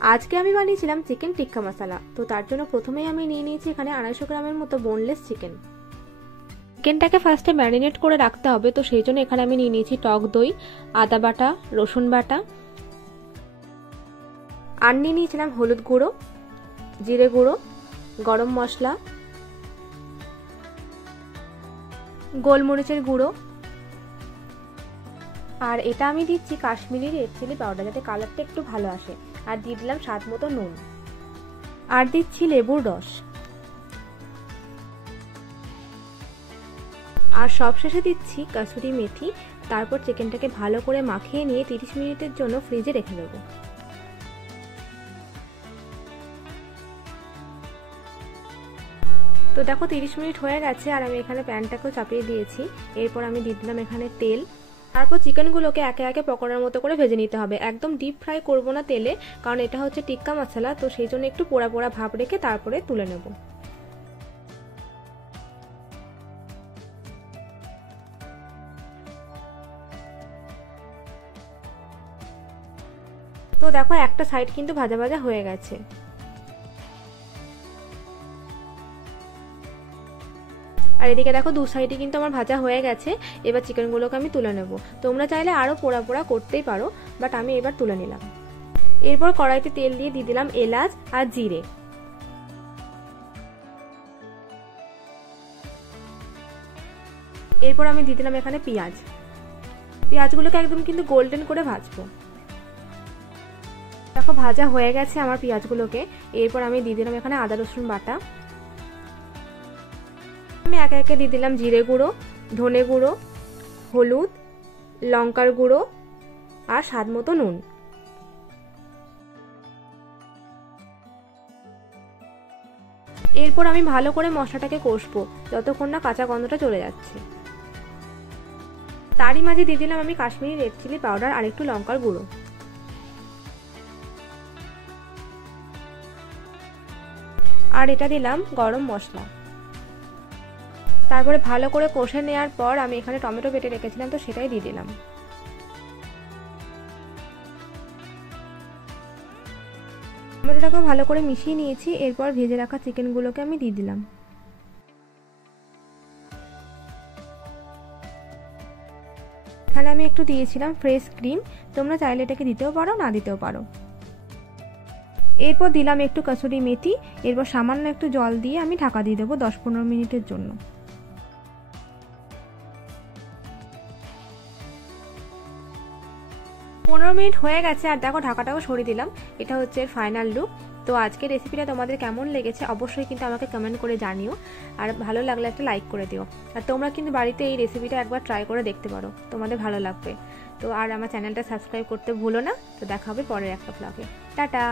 আজকে আমি বানিয়েছিলাম চিকেন টিক্কা মশলা। তো তার জন্য প্রথমেই আমি নিয়ে নিয়েছি এখানে 250 গ্রামের মতো বোনলেস চিকেন। চিকেনটাকে ফার্স্টে ম্যারিনেট করে রাখতে হবে, তো সেই জন্য এখানে আমি নিয়ে নিয়েছি টক দই, আদা বাটা, রসুন বাটা, আর নিয়ে নিয়েছিলাম হলুদ গুঁড়ো, জিরে গুঁড়ো, গরম মশলা, গোলমরিচের গুঁড়ো, আর এটা আমি দিচ্ছি কাশ্মীরি রেড চিলি পাউডার যাতে কালারটা একটু ভালো আসে, আর দিয়ে দিলাম স্বাদ মতো নুন, আর দিচ্ছি লেবুর রস, আর সবশেষে দিচ্ছি কাসুরি মেথি। তারপর চিকেনটাকে ভালো করে মাখিয়ে নিয়ে 30 মিনিটের জন্য ফ্রিজে রেখে দেব। তো দেখো 30 মিনিট হয়ে গেছে, আর আমি এখানে প্যানটাকেও চাপিয়ে দিয়েছি। এরপর আমি দিয়ে দিলাম এখানে তেল। তারপর চিকেনগুলোকে একে একে পকোড়ার মতো করে ভেজে নিতে হবে। একদম ডিপ ফ্রাই করবো না তেলে, কারণ এটা হচ্ছে টিক্কা মশলা, তো সেই জন্য একটু পোড়া পোড়া ভাব রেখে তারপরে তুলে নেব। তো দেখো একটা সাইড কিন্তু ভাজা ভাজা হয়ে গেছে। আর এদিকে দেখো দু সাইডে কিন্তু আমার ভাজা হয়ে গেছে। এবার চিকেনগুলোকে আমি তুলে নেব। তোমরা চাইলে আরো পোড়া পোড়া করতেই পারো, বাট আমি এবার তুলে নিলাম। এরপর কড়াইতে তেল দিয়ে দিলাম এলাচ আর জিরে। এরপর আমি দিয়ে দিলাম এখানে পেঁয়াজ। পেঁয়াজগুলোকে একদম কিন্তু গোল্ডেন করে ভাজবো। দেখো ভাজা হয়ে গেছে আমার পেঁয়াজগুলোকে। এরপর আমি দিয়ে দিলাম এখানে আদা রসুন বাটা। আমি একে একে দিয়ে দিলাম জিরে গুঁড়ো, ধনে গুঁড়ো, হলুদ, লঙ্কার গুঁড়ো, আর স্বাদ মতো নুন। এরপর আমি ভালো করে মশলাটাকে কষবো যতক্ষণ না কাঁচা গন্ধটা চলে যাচ্ছে। তারই মাঝে দিয়ে দিলাম আমি কাশ্মীরি রেড চিলি পাউডার আর একটু লঙ্কার গুঁড়ো, আর এটা দিলাম গরম মশলা। তারপরে ভালো করে কষে নেওয়ার পর আমি এখানে টমেটো কেটে রেখেছিলাম, তো সেটাই দিয়ে দিলাম। টমেটোটাকে ভালো করে মিশিয়ে নিয়েছি। এরপর ভেজে রাখা চিকেনগুলোকে আমি দিয়ে দিলাম। এখানে আমি একটু দিয়েছিলাম ফ্রেশ ক্রিম, তোমরা চাইলে এটাকে দিতেও পারো, না দিতেও পারো। এরপর দিলাম একটু কাসুরি মেথি। এরপর সামান্য একটু জল দিয়ে আমি ঢাকা দিয়ে দেবো 10-15 মিনিটের জন্য। 15 মিনিট হয়ে গেছে, আর দেখো ঢাকাটাও সরিয়ে দিলাম। এটা হচ্ছে এর ফাইনাল লুক। তো আজকের রেসিপিটা তোমাদের কেমন লেগেছে অবশ্যই কিন্তু আমাকে কমেন্ট করে জানিও, আর ভালো লাগলে একটা লাইক করে দিও। আর তোমরা কিন্তু বাড়িতে এই রেসিপিটা একবার ট্রাই করে দেখতে পারো, তোমাদের ভালো লাগবে। তো আর আমার চ্যানেলটা সাবস্ক্রাইব করতে ভুলো না। তো দেখা হবে পরের একটা ব্লগে। টাটা।